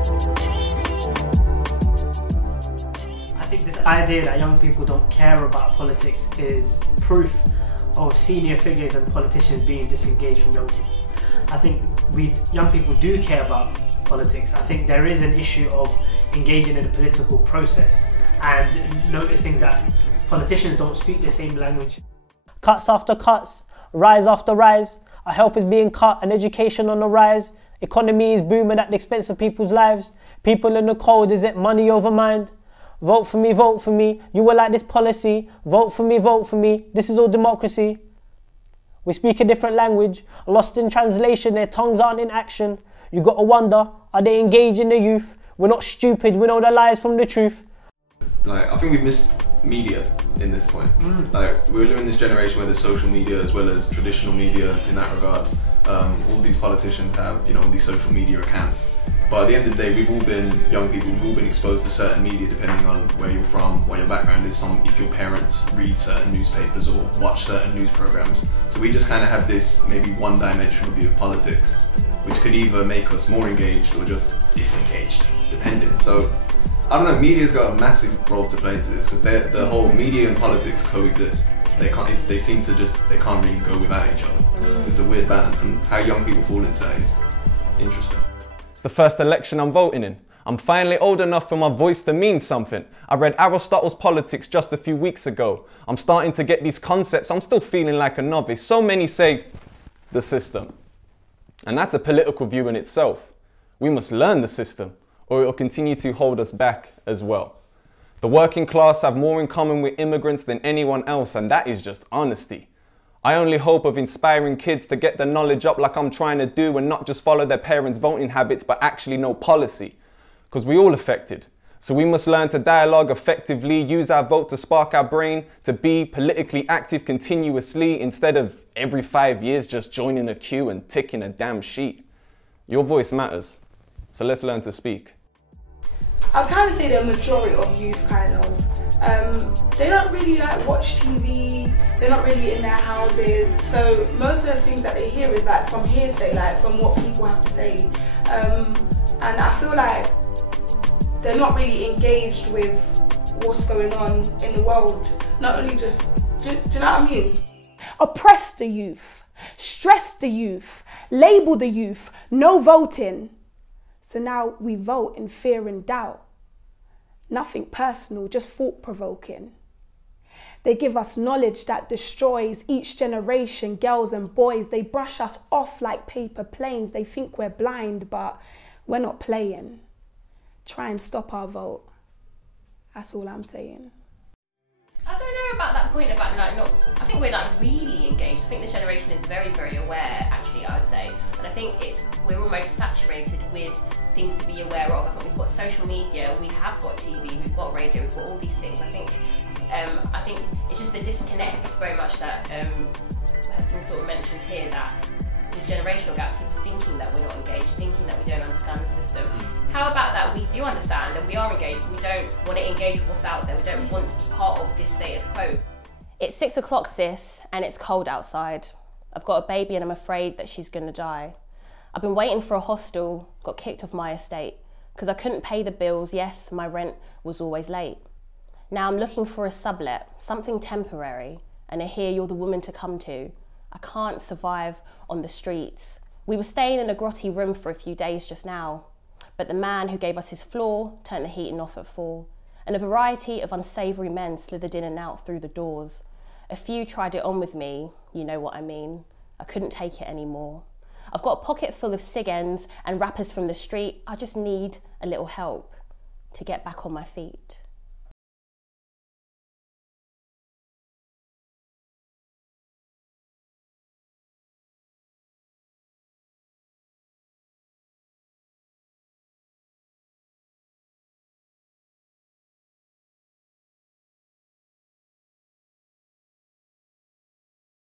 I think this idea that young people don't care about politics is proof of senior figures and politicians being disengaged from young people. I think young people do care about politics. I think there is an issue of engaging in the political process and noticing that politicians don't speak the same language. Cuts after cuts, rise after rise. Our health is being cut and education on the rise. Economy is booming at the expense of people's lives. People in the cold, is it money over mind? Vote for me, vote for me. You will like this policy. Vote for me, vote for me. This is all democracy. We speak a different language, lost in translation, their tongues aren't in action. You gotta wonder, are they engaging the youth? We're not stupid, we know the lies from the truth. Like, I think we've missed media in this point. Like, we're living in this generation where there's social media as well as traditional media in that regard. All these politicians have, you know, these social media accounts. But at the end of the day, we've all been young people, we've all been exposed to certain media depending on where you're from, what your background is, if your parents read certain newspapers or watch certain news programs. So we just kind of have this maybe one-dimensional view of politics, which could either make us more engaged or just disengaged, dependent. So I don't know, media's got a massive role to play into this because the whole media and politics coexist. They seem to they can't really go without each other. It's a weird balance, and how young people fall into that is interesting. It's the first election I'm voting in. I'm finally old enough for my voice to mean something. I read Aristotle's Politics just a few weeks ago. I'm starting to get these concepts. I'm still feeling like a novice. So many say the system. And that's a political view in itself. We must learn the system or it will continue to hold us back as well. The working class have more in common with immigrants than anyone else, and that is just honesty. I only hope of inspiring kids to get the knowledge up like I'm trying to do and not just follow their parents' voting habits but actually know policy. Because we all affected. So we must learn to dialogue effectively, use our vote to spark our brain, to be politically active continuously instead of every 5 years just joining a queue and ticking a damn sheet. Your voice matters, so let's learn to speak. I'd kind of say the majority of youth they don't really like watch TV, they're not really in their houses, so most of the things that they hear is like from hearsay, like from what people have to say, and I feel like they're not really engaged with what's going on in the world, not only just, do you know what I mean? Oppress the youth, stress the youth, label the youth, no voting. So now we vote in fear and doubt. Nothing personal, just thought-provoking. They give us knowledge that destroys each generation, girls and boys. They brush us off like paper planes. They think we're blind, but we're not playing. Try and stop our vote. That's all I'm saying. I don't know about that point about like not. I think we're like really engaged. I think this generation is very, very aware. Actually, I would say, and I think we're almost saturated with things to be aware of. I think we've got social media, we have got TV, we've got radio, we've got all these things. I think it's just the disconnect very much that has been sort of mentioned here, that this generational gap, people thinking that we're not engaged, thinking that we don't understand the system. How about that we do understand and we are engaged, we don't want to engage with what's out there, we don't want to be part of this status quo. It's 6 o'clock, sis, and it's cold outside. I've got a baby and I'm afraid that she's gonna die. I've been waiting for a hostel, got kicked off my estate, because I couldn't pay the bills. Yes, my rent was always late. Now I'm looking for a sublet, something temporary, and I hear you're the woman to come to. I can't survive on the streets. We were staying in a grotty room for a few days just now, but the man who gave us his floor turned the heating off at 4, and a variety of unsavoury men slithered in and out through the doors. A few tried it on with me, you know what I mean. I couldn't take it anymore. I've got a pocket full of cig ends and rappers from the street. I just need a little help to get back on my feet.